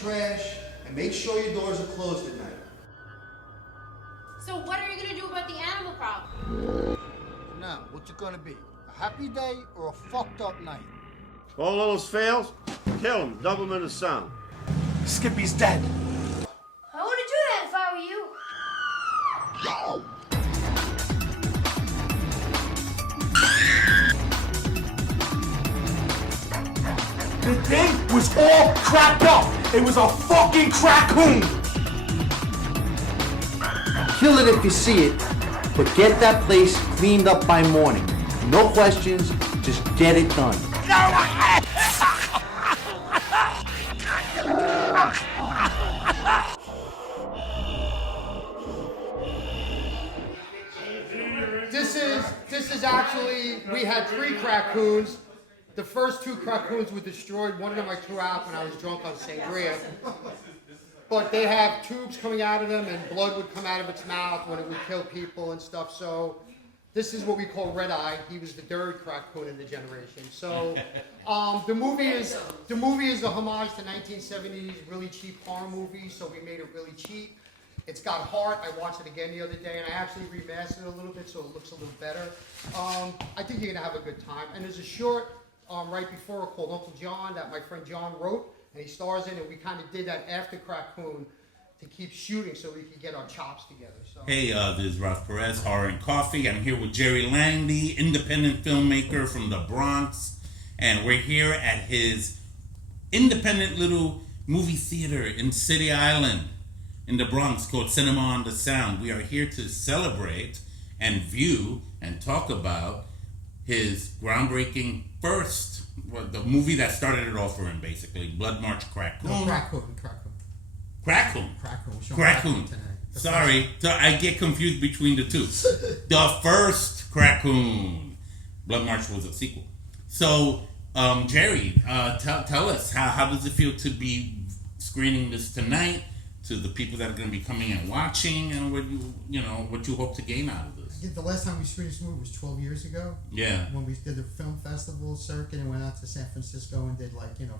trash, and make sure your doors are closed at night. So what are you gonna do about the animal problem? Now, what's it gonna be? A happy day or a fucked up night? All else fails, kill him, double him in the sound. Skippy's dead. I wouldn't do that if I were you. The thing was all cracked up. It was a fucking Krackoon. Kill it if you see it, but get that place cleaned up by morning. No questions, just get it done. This is actually, we had 3 Krackoons. The first 2 Krackoons were destroyed. One of them I threw out when I was drunk on sangria. But they have tubes coming out of them, and blood would come out of its mouth when it would kill people and stuff. So this is what we call Red Eye. He was the 3rd Krackoon in the generation. So the movie is a homage to 1970s really cheap horror movie. So we made it really cheap. It's got heart. I watched it again the other day, and I actually remastered it a little bit so it looks a little better. I think you're gonna have a good time. And there's a short right before called Uncle John that my friend John wrote, and he stars in it. We kind of did that after Krackoon to keep shooting so we could get our chops together. So. Hey, this is Ralph Perez, Horror and Coffee. I'm here with Jerry Landi, independent filmmaker from the Bronx, and we're here at his independent little movie theater in City Island in the Bronx called Cinema on the Sound. We are here to celebrate and view and talk about his groundbreaking first, the movie that started it all for him, basically, Blood March Krackoon. No, Krackoon. Krackoon. Sorry, so I get confused between the two. The first Krackoon. Blood March was a sequel. So, Jerry, tell us, how does it feel to be screening this tonight, to the people that are going to be coming and watching, and what you hope to gain out of this? The last time we screened this movie was 12 years ago. Yeah. When we did the film festival circuit and went out to San Francisco and did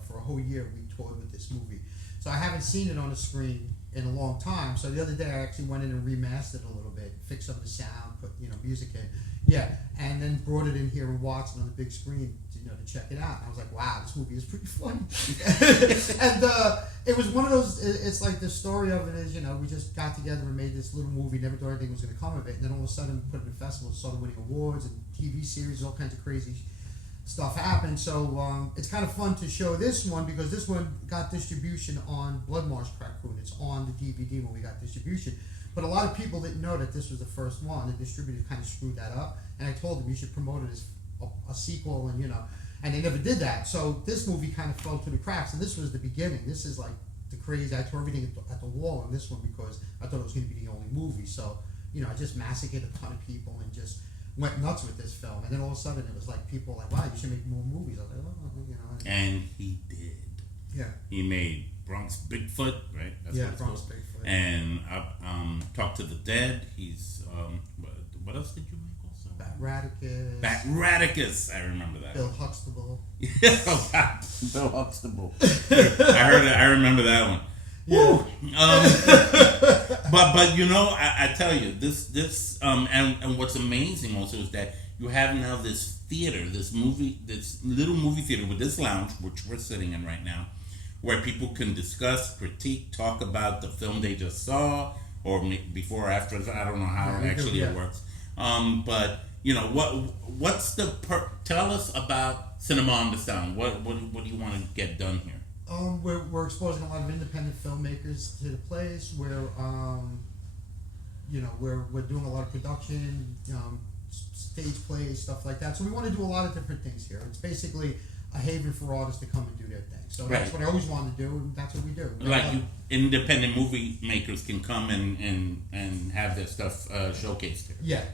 for a whole year we toured with this movie. So I haven't seen it on the screen in a long time. So the other day I actually went in and remastered it a little bit, fixed up the sound, put music in. Yeah, and then brought it in here and watched it on the big screen to check it out. And I was like, wow, this movie is pretty funny. And it was one of those, it's like the story of it is, we just got together and made this little movie, never thought anything was going to come of it. And then all of a sudden we put it in a festival, started winning awards and TV series, all kinds of crazy stuff happened. So it's kind of fun to show this one because this one got distribution on Blood March Krackoon. It's on the DVD when we got distribution. But a lot of people didn't know that this was the first one. The distributor kind of screwed that up. And I told them you should promote it as a sequel, and they never did that. So this movie kind of fell through the cracks. And this was the beginning. This is like the crazy. I tore everything at the wall on this one because I thought it was going to be the only movie. So, I just massacred a ton of people and just went nuts with this film. And then all of a sudden it was like people were like, wow, you should make more movies. I was like, And he did. Yeah. He made Bronx Bigfoot, right? That's Bronx Bigfoot. And Talk to the Dead. He's what else did you make also? Bat Radicus. I remember that. Bill Huxtable. Bill Huxtable. I remember that one. Yeah. But I tell you this and what's amazing also is that you have now this theater, this little movie theater with this lounge, which we're sitting in right now, where people can discuss, critique, talk about the film they just saw, or before or after. I don't know how it works. But what's tell us about Cinema on the Sound. What do you want to get done here? We're exposing a lot of independent filmmakers to the place. We're doing a lot of production, stage plays, stuff like that. So we want to do a lot of different things here. It's basically a haven for artists to come and do their thing. So that's what I always wanted to do, and that's what we do. Independent movie makers can come and have their stuff showcased here.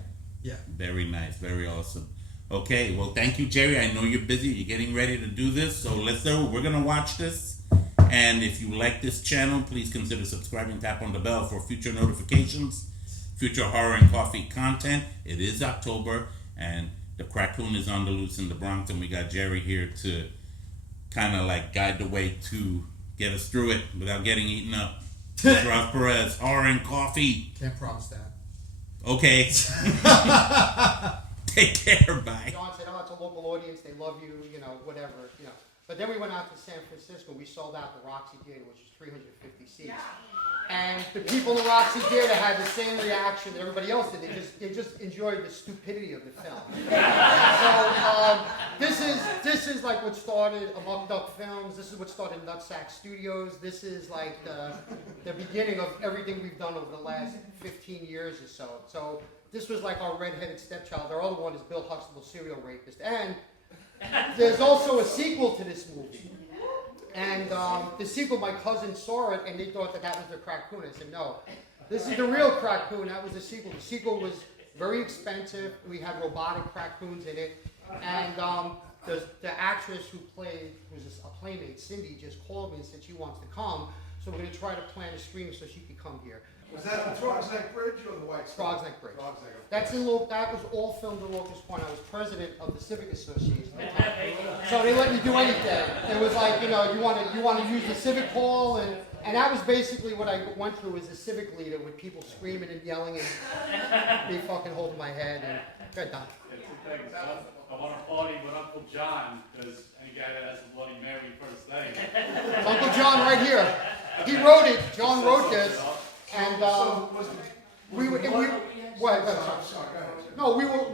Yeah. Very nice. Very awesome. Okay, well, thank you, Jerry. I know you're busy. You're getting ready to do this, so we're going to watch this. And if you like this channel, please consider subscribing. Tap on the bell for future notifications, future Horror and Coffee content. It is October, and the Krackoon is on the loose in the Bronx, and we got Jerry here to kind of guide the way to get us through it without getting eaten up. Ralph Perez, horror and coffee. Can't promise that. Okay. Take care, bye. John said, "Oh, it's a local audience. They love you. You know, whatever. You know." But then we went out to San Francisco. We sold out the Roxy Theater, which is 350 seats. And the people in the Roxy Theater had the same reaction that everybody else did. They just enjoyed the stupidity of the film. So this is like what started Amok Duck Films. This is what started Nutsack Studios. This is like the beginning of everything we've done over the last 15 years or so. So this was like our redheaded stepchild. Our other one is Bill Huxtable, serial rapist. And there's also a sequel to this movie. And the sequel, my cousin saw it, and they thought that was the Krackoon. I said, no, this is the real Krackoon. That was the sequel. The sequel was very expensive. We had robotic Krackoons in it. And the actress who was a playmate, Cindy, just called me and said she wants to come. So we're going to try to plan a screening so she could come here. Was that the Frog's Neck Bridge or the White Stuff? Frog's Neck Bridge. Frog's Neck. That was all filmed in Locust Point. I was president of the Civic Association at the time. So they let me do anything. It was like, you want to use the Civic Hall, and that was basically what I went through as a civic leader, with people screaming and yelling and me fucking holding my head, and they're done. I want to party with Uncle John, because any guy that has a Bloody Mary first thing. It's Uncle John right here. He wrote it. John wrote this. And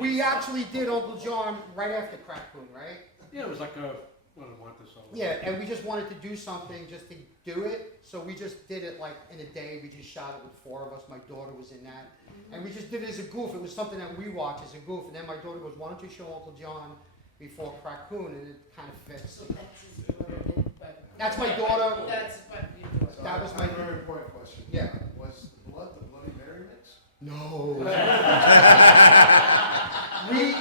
we actually did Uncle John right after Krackoon, right? Yeah, it was like a month or so. Yeah, and we just wanted to do something just to do it, so we just did it like in a day. We just shot it with 4 of us. My daughter was in that, and we just did it as a goof. It was something that we watched as a goof, and then my daughter goes, "Why don't you show Uncle John before Krackoon?" And it kind of fits. That's my daughter. That was my very important question. Yeah. Was the blood the Bloody Mary mix? No. we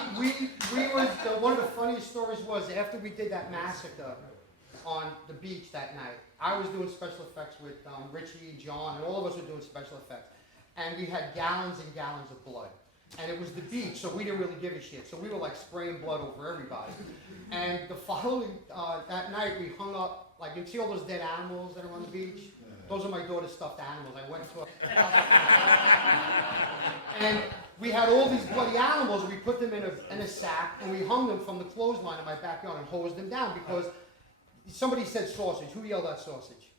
was one of the funniest stories was after we did that massacre on the beach that night. I was doing special effects with Richie, John, and all of us were doing special effects, and we had gallons and gallons of blood. And it was the beach, so we didn't really give a shit. So we were like spraying blood over everybody. And the following that night, we hung up, like, you see all those dead animals that are on the beach? Those are my daughter's stuffed animals. I went to and we had all these bloody animals, and we put them in a sack, and we hung them from the clothesline in my backyard and hosed them down because somebody said sausage. Who yelled out sausage?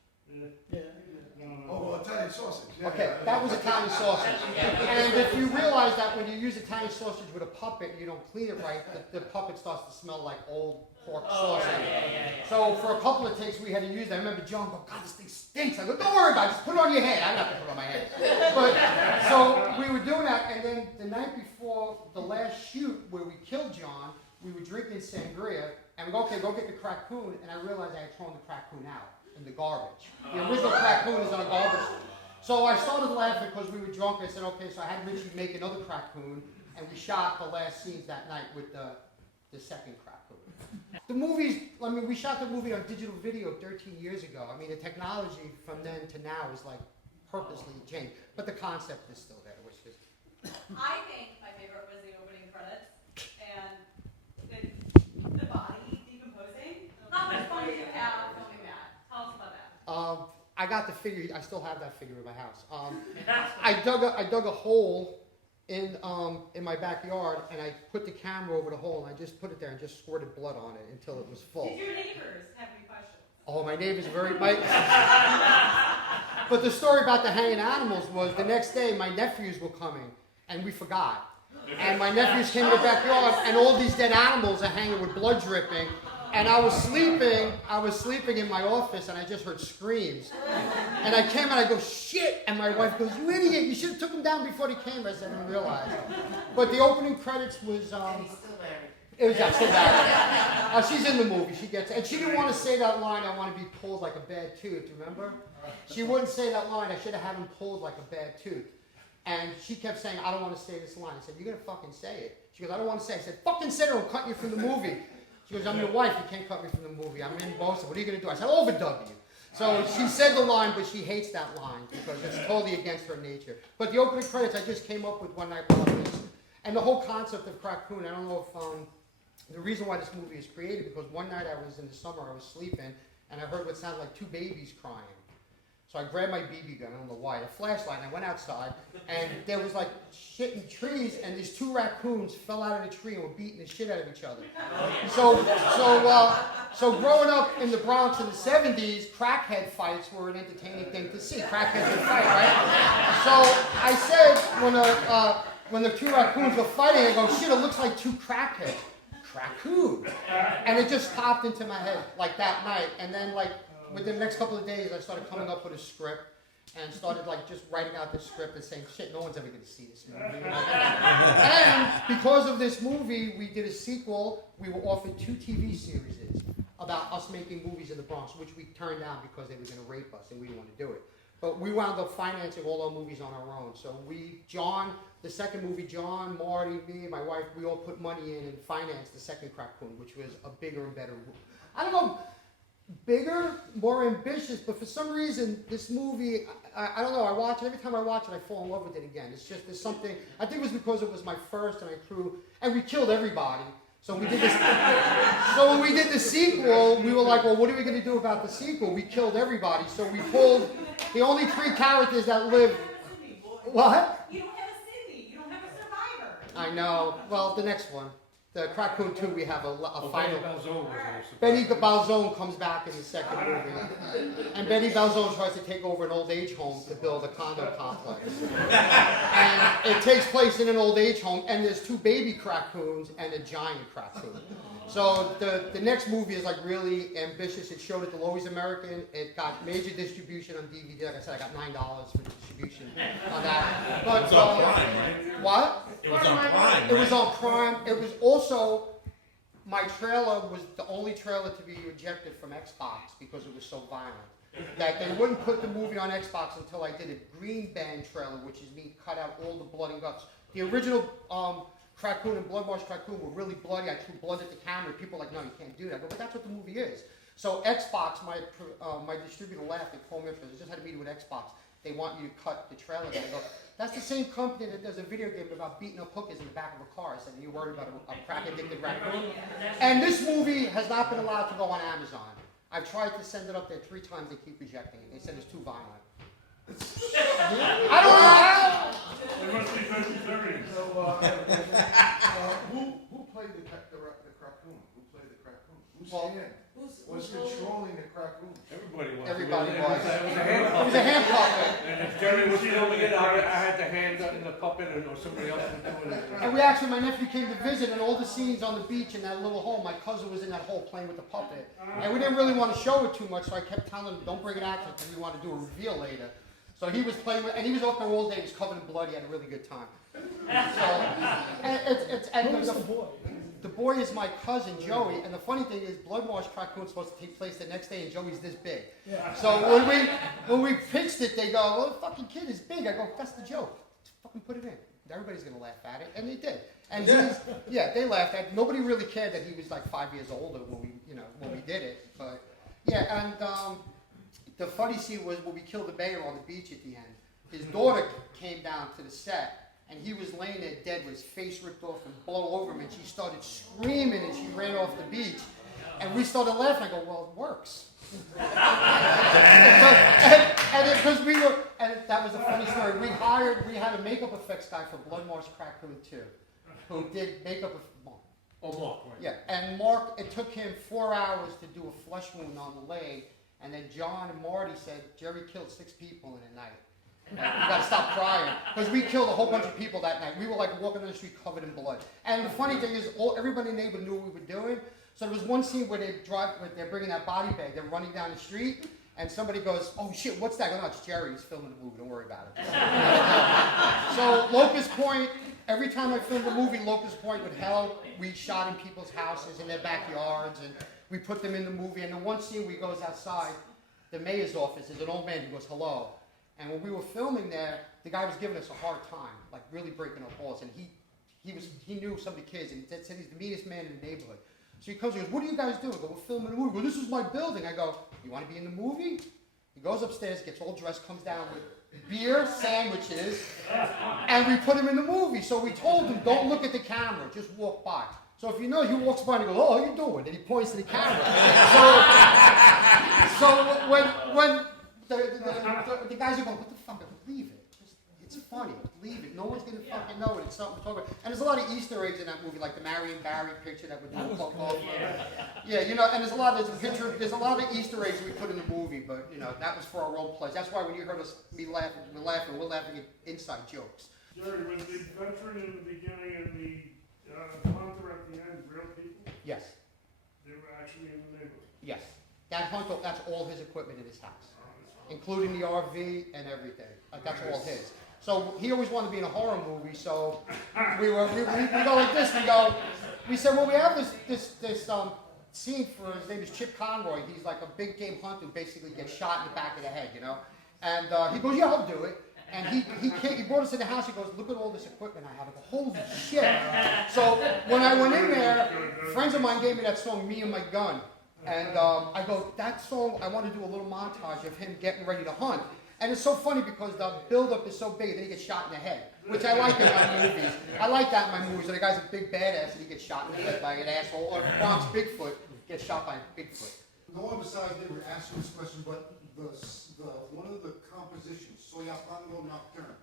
Oh, well, Italian sausage. Yeah, Okay, that was Italian sausage. And if you realize that when you use Italian sausage with a puppet and you don't clean it right, the puppet starts to smell like old pork sausage. So for a couple of takes we had to use that. I remember John go, "God, this thing stinks." I go, "Don't worry about it, just put it on your head." I'm not going to put it on my head. But so we were doing that, and then the night before the last shoot where we killed John, we were drinking sangria, and we go, "Okay, go get the Krackoon," and I realized I had thrown the Krackoon out in the garbage. The original Krackoon is on a garbage. So I started laughing because we were drunk. I said, okay, so I had Richie make another Krackoon, and we shot the last scenes that night with the second Krackoon. The movies, I mean, we shot the movie on digital video 13 years ago. I mean, the technology from then to now is like purposely changed, but the concept is still there, which is... I think my favorite was the opening credits and the body decomposing. How much fun did you have filming that? Tell us about that. I got the figure. I still have that figure in my house. I dug a hole in my backyard, and I put the camera over the hole, and I just put it there and just squirted blood on it until it was full. Did your neighbors have any questions? Oh, my neighbors are very... But the story about the hanging animals was the next day my nephews were coming, and we forgot. And my nephews came in the backyard, and all these dead animals are hanging with blood dripping. And I was sleeping in my office, and I just heard screams. And I came and I go, "Shit!" And my wife goes, "You idiot, you should have took him down before they came." I said, "I didn't realize." But the opening credits was, He's still married. it was still bad. She's in the movie, she gets it. And she didn't want to say that line, "I want to be pulled like a bad tooth," remember? She wouldn't say that line, "I should have had him pulled like a bad tooth." And she kept saying, "I don't want to say this line." I said, "You're going to fucking say it." She goes, "I don't want to say it." I said, "Fucking say it or I'm cutting you from the movie." She goes, "I'm your wife, you can't cut me from the movie. I'm in Boston. What are you going to do?" I said, "I'll overdub you." So she said the line, but she hates that line because it's totally against her nature. But the opening credits I just came up with one night while I was, and the whole concept of Krackoon, I don't know if, the reason why this movie is created, because one night I was in the summer, I was sleeping, and I heard what sounded like 2 babies crying. So I grabbed my BB gun, I don't know why, a flashlight, and I went outside, and there was like shit in trees, and these 2 raccoons fell out of the tree and were beating the shit out of each other. So growing up in the Bronx in the 70s, crackhead fights were an entertaining thing to see. Crackheads would fight, right? So I said, when the 2 raccoons were fighting, I go, shit, it looks like 2 crackheads. Krackoon. And it just popped into my head like that night, and then like within the next couple of days, I started coming up with a script and started like just writing out this script and saying, shit, no one's ever going to see this movie. And because of this movie, we did a sequel. We were offered 2 TV series about us making movies in the Bronx, which we turned down because they were going to rape us and we didn't want to do it. But we wound up financing all our movies on our own. So the second movie, John, Marty, me, my wife, we all put money in and financed the second Krackoon, which was a bigger and better movie. I don't know, bigger, more ambitious, but for some reason, this movie, I don't know, I watch it, every time I watch it, I fall in love with it again. It's just, there's something, I think it was because it was my first and we killed everybody. So we did this. So when we did the sequel, we were like, well, what are we going to do about the sequel? We killed everybody. So we pulled the only 3 characters that live. What? You don't have a Sydney. You don't have a survivor. I know. Well, the next one. The Krackoon 2, we have a final. Benny Benny Balzone comes back in the second movie. And Benny Balzone tries to take over an old age home to build a condo complex. And it takes place in an old age home, and there's 2 baby Krackoons and a giant Krackoon. So the next movie is like really ambitious. It showed at the Loews American. It got major distribution on DVD. Like I said, I got $9 for distribution on that. But, it was on Prime, right? What? It was on Prime, It was on Prime. It was also, my trailer was the only trailer to be rejected from Xbox because it was so violent. That they wouldn't put the movie on Xbox until I did a Green Band trailer, which is me cut out all the blood and guts. The original Krackoon and Blood March Krackoon were really bloody. I threw blood at the camera. People were like, no, you can't do that. But that's what the movie is. So Xbox, my distributor laughed. They called me up because I just had a meeting with Xbox. They want you to cut the trailer down. I go, that's the same company that does a video game about beating up hookers in the back of a car. I said, are you worried about a crack-addicted raccoon? And this movie has not been allowed to go on Amazon. I've tried to send it up there 3 times. They keep rejecting it. They said it's too violent. I don't know. There must be vegetarians. So, who played the Krackoon? Who played the Krackoon? Whose hand was controlling the Krackoon? Everybody was. Everybody It was. was a hand puppet. And if Jerry was filming it, I had the hand in the puppet or somebody else was doing it. And we actually, my nephew came to visit, and all the scenes on the beach in that little hole, my cousin was in that hole playing with the puppet. And we didn't really want to show it too much, so I kept telling him, don't bring it out because we want to do a reveal later. So he was playing with, and he was off there all day. He was covered in blood. He had a really good time. So, the boy? The boy is my cousin Joey, and the funny thing is, Blood March Krackoon is supposed to take place the next day, and Joey's this big. Yeah. So when we pitched it, they go, "Well, the fucking kid is big." I go, "That's the joke. Just fucking put it in. Everybody's gonna laugh at it," and they did. And they laughed at it. Nobody really cared that he was like 5 years older when we did it. But yeah, and the funny scene was when we killed the mayor on the beach at the end. His daughter came down to the set. And he was laying there dead with his face ripped off and blown over him, and she started screaming and she ran off the beach. And we started laughing. I go, well, it works. and that was a funny story. We had a makeup effects guy for Blood March Krackoon 2, who did makeup of Mark. Oh, Mark, right. Yeah, and Mark, it took him 4 hours to do a flesh wound on the leg, and then John and Marty said, Jerry killed 6 people in a night. You gotta stop crying, because we killed a whole bunch of people that night. We were like walking down the street covered in blood. And the funny thing is, everybody in the neighborhood knew what we were doing. So there was one scene where they're bringing that body bag, they're running down the street, and somebody goes, "Oh shit, what's that?" I go, "No, it's Jerry. He's filming the movie. Don't worry about it." So Locust Point, every time I filmed a movie, Locust Point would help. We shot in people's houses, in their backyards, and we put them in the movie. And the one scene where he goes outside, the mayor's office, is an old man who goes, "Hello." And when we were filming there, the guy was giving us a hard time, like really breaking our balls. And he knew some of the kids, and he said he's the meanest man in the neighborhood. So he comes and goes, "What are you guys doing?" I go, "We're filming a movie." "Well, this is my building." I go, "You want to be in the movie?" He goes upstairs, gets all dressed, comes down with beer, sandwiches, and we put him in the movie. So we told him, don't look at the camera, just walk by. So if you know, he walks by and he goes, "Oh, how you doing?" And he points to the camera. So when the guys are going, "What the fuck? Leave it. It's funny. Leave it. No one's gonna fucking know it. It's something to talk about." And there's a lot of Easter eggs in that movie, like the Marion Barry picture that we're doing. Yeah, you know, and there's a lot of Easter eggs we put in the movie, but you know, that was for our role plays. That's why when you heard we're laughing at inside jokes. Jerry, was the veteran in the beginning and the hunter at the end real people? Yes. They were actually in the neighborhood? Yes. That hunter, that's all his equipment in his house, including the RV and everything. That's all his. So he always wanted to be in a horror movie, so we go like this, we said, well, we have this scene for, his name is Chip Conroy. He's like a big game hunter who basically gets shot in the back of the head, you know? And he goes, yeah, I'll do it. And he brought us in the house, he goes, look at all this equipment I have. I go, holy shit. So when I went in there, friends of mine gave me that song, Me and My Gun. And I go, that song, I want to do a little montage of him getting ready to hunt. And it's so funny because the build-up is so big, then he gets shot in the head, which I like in my movies. I like that in my movies, when the guy's a big badass and he gets shot in the head by an asshole, or Bronx Bigfoot gets shot by a Bigfoot. No one besides me would ask you this question, but one of the compositions, Soyapango Nocturne,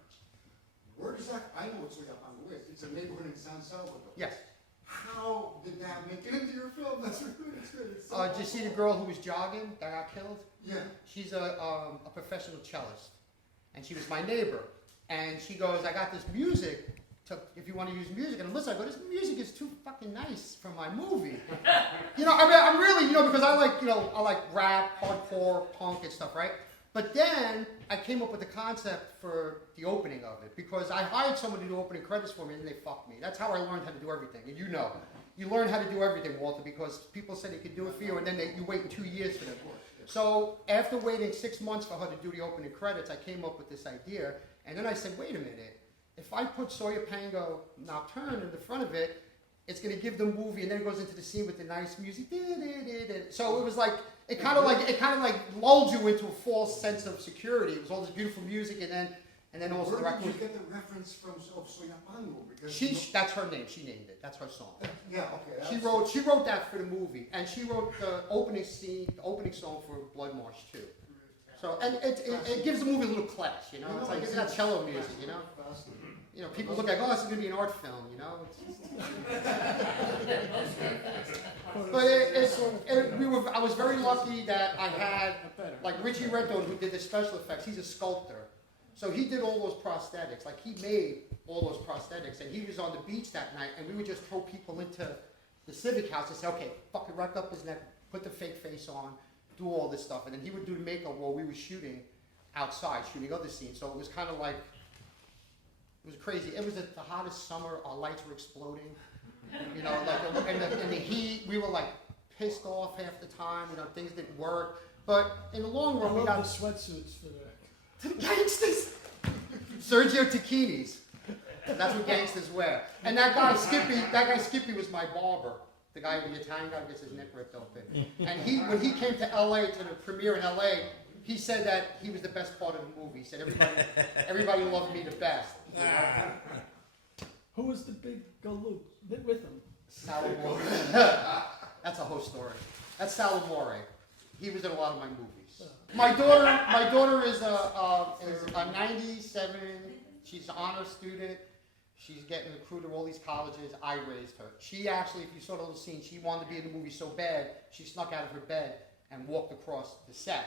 where does that, I know what Soyapango is, it's a neighborhood in San Salvador. Yes. How did that make it into your film? That's good, it's good. It's so Did you see the girl who was jogging that got killed? Yeah. She's a professional cellist, and she was my neighbor. And she goes, I got this music, if you want to use music. And listen, I go, this music is too fucking nice for my movie. You know, I mean, I'm really, you know, because I like rap, hardcore, punk and stuff, right? But then I came up with the concept for the opening of it, because I hired someone to do opening credits for me, and they fucked me. That's how I learned how to do everything. And you know, you learn how to do everything, Walter, because people said they could do it for you, and then you wait 2 years for them. So after waiting 6 months for her to do the opening credits, I came up with this idea, and then I said, wait a minute, if I put Soyapango Nocturne in the front of it, it's going to give the movie, and then it goes into the scene with the nice music. So it was like, it kind of like lulled you into a false sense of security. It was all this beautiful music, and then also the Where did you raccoon. get the reference from Soyapango? Because That's her name. She named it. That's her song. yeah, okay. She wrote that for the movie, and she wrote the opening scene, the opening song for Blood March too. So and it gives the movie a little class, you know. It's like it's that cello music, you know. You know, people look like, oh, this is gonna be an art film, you know. But I was very lucky that I had like Richie Redstone, who did the special effects. He's a sculptor, so he did all those prosthetics. Like he made all those prosthetics, and he was on the beach that night, and we would just throw people into the Civic House and say, okay, fucking wrap up his neck, put the fake face on, do all this stuff, and then he would do the makeup while we were shooting outside, shooting other scenes. So it was kind of like, it was crazy. It was the hottest summer. Our lights were exploding. You know, like in the heat, we were like pissed off half the time. You know, things didn't work. But in the long run, we got the sweatsuits for that. to the gangsters. Sergio Tacchini's. That's what gangsters wear. And that guy Skippy was my barber. The guy, the Italian guy, gets his neck ripped open. And when he came to LA to the premiere in LA, he said that he was the best part of the movie. He said everybody loved me the best. You know? Who was the big galoot with him? Salamore. That's a whole story. That's Salamore. He was in a lot of my movies. My daughter is a 97. She's an honor student. She's getting recruited to all these colleges. I raised her. She actually, if you saw the little scene, she wanted to be in the movie so bad, she snuck out of her bed and walked across the set.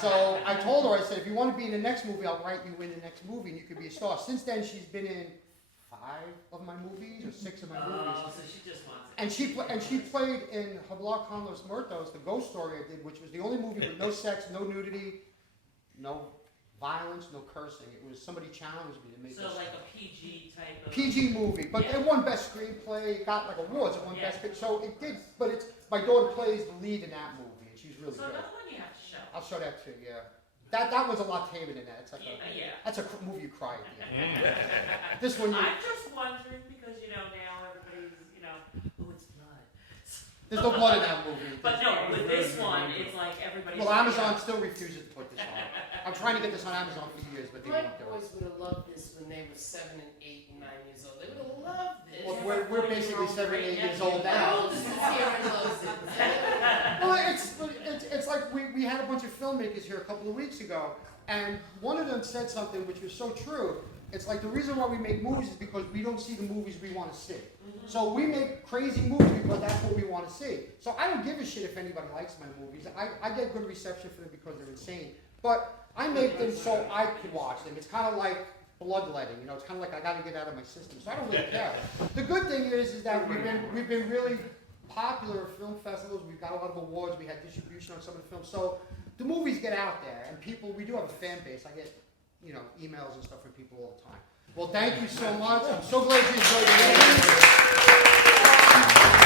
So I told her, I said, if you want to be in the next movie, I'll write you in the next movie and you could be a star. Since then, she's been in 5 of my movies or 6 of my movies. So she just wants it. And she played in Hablar con los Muertos, the ghost story I did, which was the only movie with no sex, no nudity, no violence, no cursing. It was somebody challenged me to make So this. like a PG type of... PG movie, but it won Best Screenplay, it got like awards, it won Best Picture, so it did, but my daughter plays the lead in that movie, and she's really So good. another one you have to show. I'll show that too, yeah. That was a lot tamer than that. It's like that's a movie you cry at the end. This one, I'm just wondering because, you know, now everybody's, you know, oh, it's blood. there's no blood in that movie. But no, with this one, it's like everybody's... Well, Amazon still refuses to put this on. I'm trying to get this on Amazon for years, but they My won't do it. boys would have loved this when they were 7 and 8 and 9 years old. They would have loved this. Well, we're basically 7, 8 years old My now. oldest is here and loves it. Well, it's like we had a bunch of filmmakers here a couple of weeks ago, and one of them said something which was so true. It's like the reason why we make movies is because we don't see the movies we want to see. So we make crazy movies because that's what we want to see. So I don't give a shit if anybody likes my movies. I get good reception for them because they're insane. But I make them so I can watch them. It's kind of like bloodletting, you know. It's kind of like I got to get out of my system. So I don't really care. The good thing is that we've been really popular at film festivals. We've got a lot of awards. We had distribution on some of the films. So the movies get out there, and people. We do have a fan base. I get, you know, emails and stuff from people all the time. Well, thank you so much. I'm so glad you enjoyed the movie.